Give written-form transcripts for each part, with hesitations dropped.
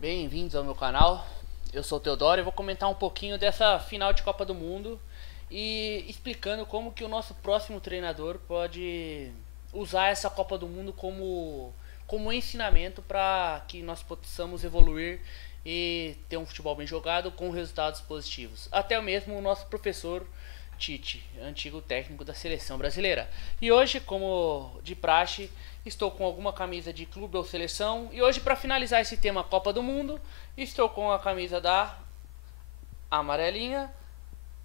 Bem-vindos ao meu canal. Eu sou o Teodoro e vou comentar um pouquinho dessa final de Copa do Mundo e explicando como que o nosso próximo treinador pode usar essa Copa do Mundo como ensinamento para que nós possamos evoluir e ter um futebol bem jogado com resultados positivos. Até mesmo o nosso professor Tite, antigo técnico da seleção brasileira. E hoje, como de praxe, estou com alguma camisa de clube ou seleção. E hoje, para finalizar esse tema Copa do Mundo, estou com a camisa da amarelinha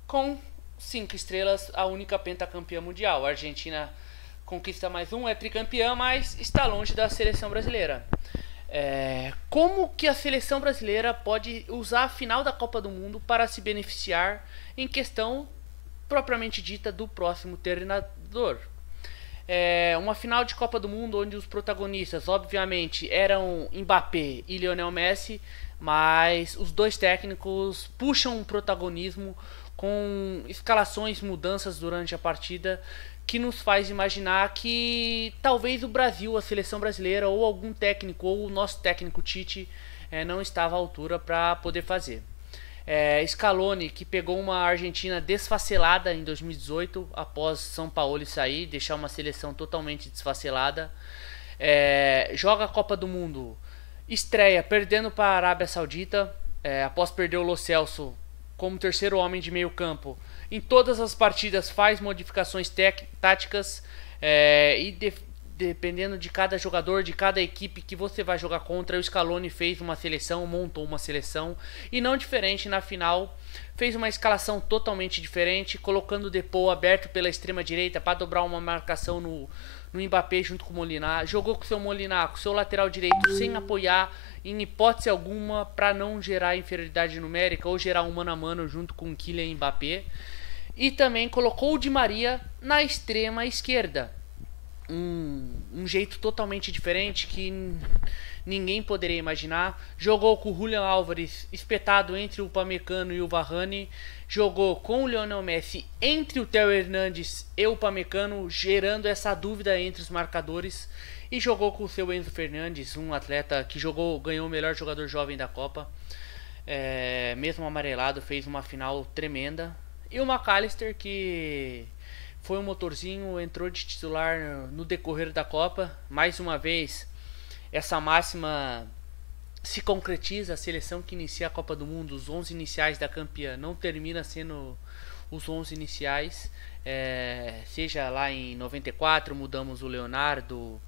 com 5 estrelas, a única pentacampeã mundial. A Argentina conquista mais um, é tricampeã, mas está longe da seleção brasileira. Como que a seleção brasileira pode usar a final da Copa do Mundo para se beneficiar em questão propriamente dita do próximo treinador? Uma final de Copa do Mundo onde os protagonistas, obviamente, eram Mbappé e Lionel Messi, mas os dois técnicos puxam um protagonismo com escalações, mudanças durante a partida que nos faz imaginar que talvez o Brasil, a seleção brasileira ou algum técnico ou o nosso técnico Tite não estava à altura para poder fazer. Scaloni, que pegou uma Argentina desfacelada em 2018 após São Paulo sair, deixar uma seleção totalmente desfacelada, joga a Copa do Mundo, estreia perdendo para a Arábia Saudita, após perder o Lo Celso como terceiro homem de meio campo. Em todas as partidas faz modificações táticas dependendo de cada jogador, de cada equipe que você vai jogar contra, o Scaloni fez uma seleção, montou uma seleção, e não diferente na final, fez uma escalação totalmente diferente, colocando o Depou aberto pela extrema direita para dobrar uma marcação no Mbappé junto com o Moliná, jogou com o seu Moliná, com o seu lateral direito, sem apoiar em hipótese alguma para não gerar inferioridade numérica ou gerar um mano a mano junto com o Kylian Mbappé, e também colocou o Di Maria na extrema esquerda. Um jeito totalmente diferente que ninguém poderia imaginar. Jogou com o Julian Álvares espetado entre o Upamecano e o Varane. Jogou com o Lionel Messi entre o Theo Hernandes e o Upamecano, gerando essa dúvida entre os marcadores. E jogou com o seu Enzo Fernandes, um atleta que ganhou o melhor jogador jovem da Copa. Mesmo amarelado, fez uma final tremenda. E o McAllister, que foi um motorzinho, entrou de titular no decorrer da Copa. Mais uma vez, essa máxima se concretiza. A seleção que inicia a Copa do Mundo, os 11 iniciais da campeã, não termina sendo os 11 iniciais. Seja lá em 94, mudamos o Leonardo,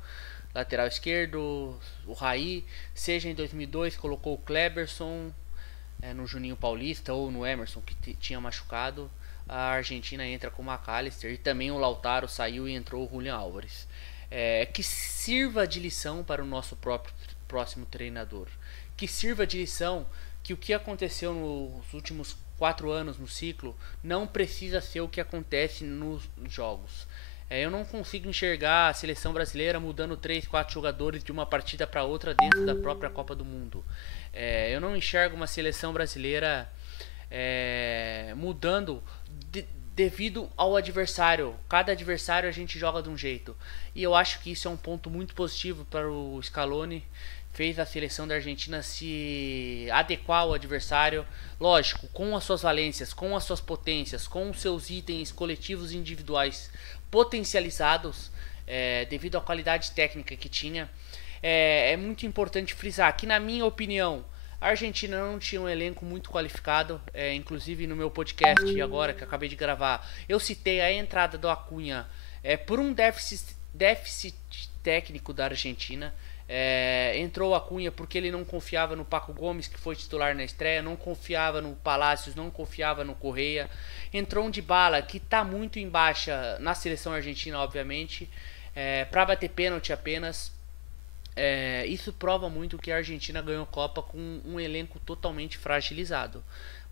lateral esquerdo, o Raí. Seja em 2002, colocou o Kleberson no Juninho Paulista ou no Emerson, que tinha machucado. A Argentina entra com o McAllister e também o Lautaro saiu e entrou o Julian Álvares. Que sirva de lição para o nosso próximo treinador. Que sirva de lição que o que aconteceu nos últimos 4 anos no ciclo não precisa ser o que acontece nos jogos. Eu não consigo enxergar a seleção brasileira mudando 3, 4 jogadores de uma partida para outra dentro da própria Copa do Mundo. Eu não enxergo uma seleção brasileira mudando devido ao adversário. Cada adversário a gente joga de um jeito. E eu acho que isso é um ponto muito positivo para o Scaloni. Fez a seleção da Argentina se adequar ao adversário. Lógico, com as suas valências, com as suas potências, com os seus itens coletivos e individuais potencializados devido à qualidade técnica que tinha. É muito importante frisar que, na minha opinião, a Argentina não tinha um elenco muito qualificado. Inclusive no meu podcast agora que acabei de gravar, eu citei a entrada do Acunha por um déficit técnico da Argentina. Entrou o Acunha porque ele não confiava no Paco Gomes, que foi titular na estreia, não confiava no Palacios, não confiava no Correa. Entrou um Dybala que está muito em baixa na seleção argentina, obviamente, para bater pênalti apenas. Isso prova muito que a Argentina ganhou Copa com um elenco totalmente fragilizado.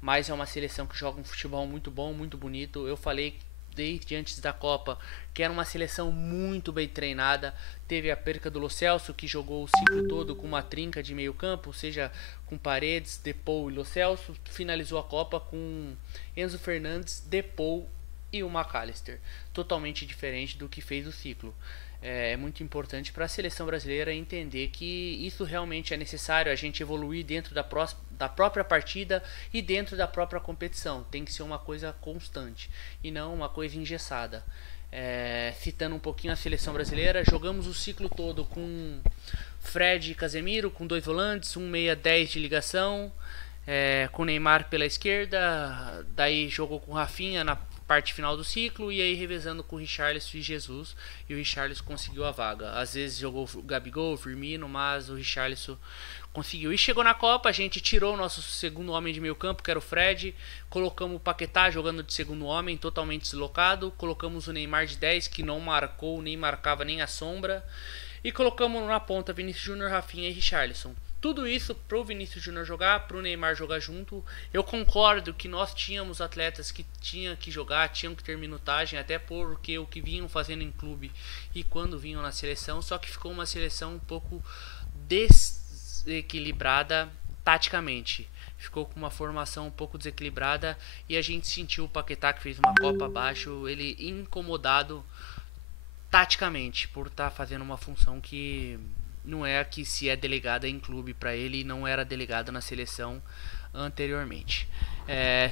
Mas é uma seleção que joga um futebol muito bom, muito bonito. Eu falei desde antes da Copa que era uma seleção muito bem treinada. Teve a perca do Lo Celso, que jogou o ciclo todo com uma trinca de meio campo, seja com Paredes, Depou e Lo Celso. Finalizou a Copa com Enzo Fernandes, Depou e o McAllister. Totalmente diferente do que fez o ciclo. é muito importante para a seleção brasileira entender que isso realmente é necessário, a gente evoluir dentro da própria partida e dentro da própria competição. Tem que ser uma coisa constante e não uma coisa engessada. Citando um pouquinho a seleção brasileira, jogamos o ciclo todo com Fred e Casemiro, com 2 volantes, um meia 10 de ligação, com Neymar pela esquerda, daí jogou com Rafinha na parte final do ciclo e aí revezando com o Richarlison e Jesus, e o Richarlison conseguiu a vaga. Às vezes jogou o Gabigol, o Firmino, mas o Richarlison conseguiu. E chegou na Copa, a gente tirou o nosso segundo homem de meio campo, que era o Fred, colocamos o Paquetá jogando de segundo homem, totalmente deslocado, colocamos o Neymar de 10, que não marcou, nem marcava nem a sombra, e colocamos na ponta Vinícius Júnior, Rafinha e Richarlison. Tudo isso pro Vinícius Júnior jogar, pro Neymar jogar junto. Eu concordo que nós tínhamos atletas que tinham que jogar, tinham que ter minutagem, até porque o que vinham fazendo em clube e quando vinham na seleção, só que ficou uma seleção um pouco desequilibrada taticamente. Ficou com uma formação um pouco desequilibrada e a gente sentiu o Paquetá, que fez uma Copa abaixo, ele incomodado taticamente por estar fazendo uma função que não é a que se é delegada em clube para ele e não era delegada na seleção anteriormente.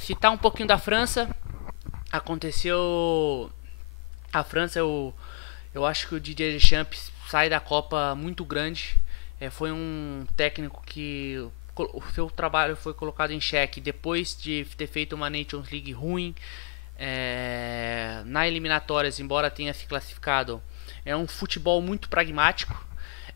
Citar um pouquinho da França. Aconteceu a França, eu acho que o Didier Deschamps sai da Copa muito grande. Foi um técnico que o seu trabalho foi colocado em xeque depois de ter feito uma Nations League ruim. Na eliminatórias, embora tenha se classificado, é um futebol muito pragmático.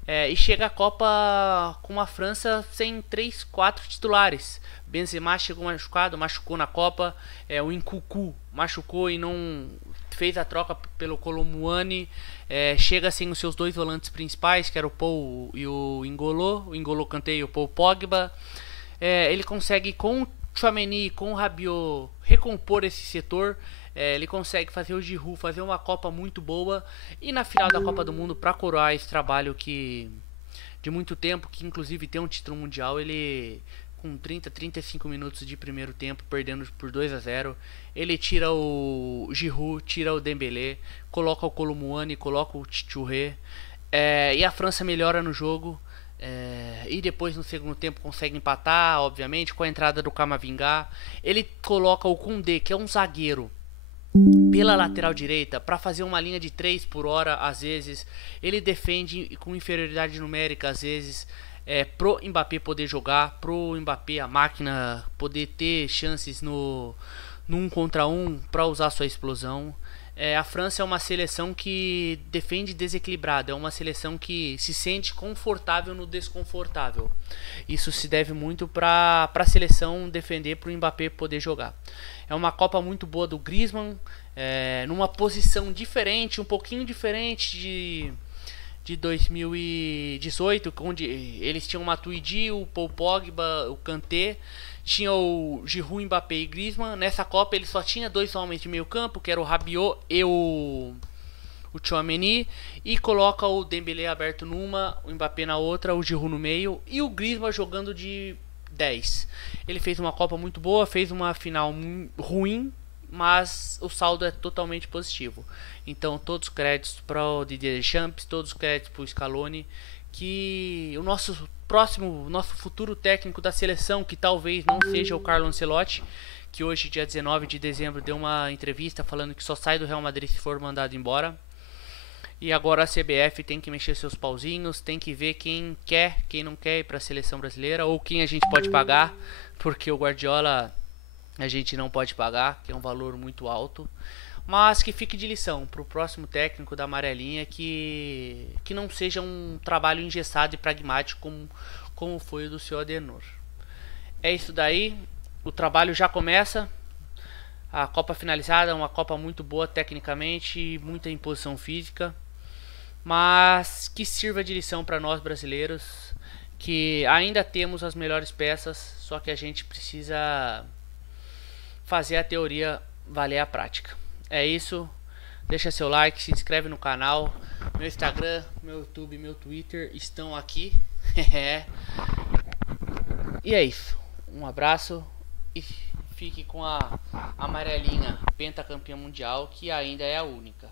E chega a Copa com a França sem 3, 4 titulares. Benzema chegou machucado, machucou na Copa. O Nkunku machucou e não fez a troca pelo Colomouani. Chega sem os seus 2 volantes principais, que era o Paul e o N'Golo Kanté e o Paul Pogba. Ele consegue com o Tchouaméni, com o Rabiot, recompor esse setor. Ele consegue fazer o Giroud fazer uma Copa muito boa e na final da Copa do Mundo, para coroar esse trabalho que de muito tempo, que inclusive tem um título mundial, ele com 35 minutos de primeiro tempo, perdendo por 2-0, ele tira o Giroud, tira o Dembélé, coloca o Colomouani, coloca o Touré, e a França melhora no jogo. E depois no segundo tempo consegue empatar, obviamente, com a entrada do Camavinga. Ele coloca o Koundé, que é um zagueiro, pela lateral direita para fazer uma linha de 3 por hora, às vezes. Ele defende com inferioridade numérica, às vezes, pro Mbappé poder jogar, pro Mbappé, a máquina, poder ter chances no 1 contra 1 para usar sua explosão. A França é uma seleção que defende desequilibrada, é uma seleção que se sente confortável no desconfortável. Isso se deve muito para a seleção defender, para o Mbappé poder jogar. É uma Copa muito boa do Griezmann, numa posição diferente, um pouquinho diferente de 2018, onde eles tinham o Matuidi, o Paul Pogba, o Kanté, tinha o Giroud, Mbappé e Griezmann. Nessa Copa ele só tinha 2 homens de meio campo, que era o Rabiot e o Tchouaméni, e coloca o Dembélé aberto numa, o Mbappé na outra, o Giroud no meio e o Griezmann jogando de 10. Ele fez uma Copa muito boa, fez uma final ruim, mas o saldo é totalmente positivo. Então todos os créditos para o Didier Deschamps, todos os créditos para o Scaloni, que o nosso futuro técnico da seleção, que talvez não seja o Carlo Ancelotti, que hoje, dia 19 de dezembro, deu uma entrevista falando que só sai do Real Madrid se for mandado embora. E agora a CBF tem que mexer seus pauzinhos, tem que ver quem quer, quem não quer ir para a seleção brasileira, ou quem a gente pode pagar, porque o Guardiola a gente não pode pagar, que é um valor muito alto. Mas que fique de lição para o próximo técnico da amarelinha, que não seja um trabalho engessado e pragmático como foi o do seu Adenor. É isso daí, o trabalho já começa. A Copa finalizada, uma Copa muito boa tecnicamente, muita imposição física, mas que sirva de lição para nós brasileiros, que ainda temos as melhores peças, só que a gente precisa fazer a teoria valer a prática. É isso, deixa seu like, se inscreve no canal, meu Instagram, meu YouTube, meu Twitter estão aqui. E é isso, um abraço e fique com a amarelinha pentacampeã mundial, que ainda é a única.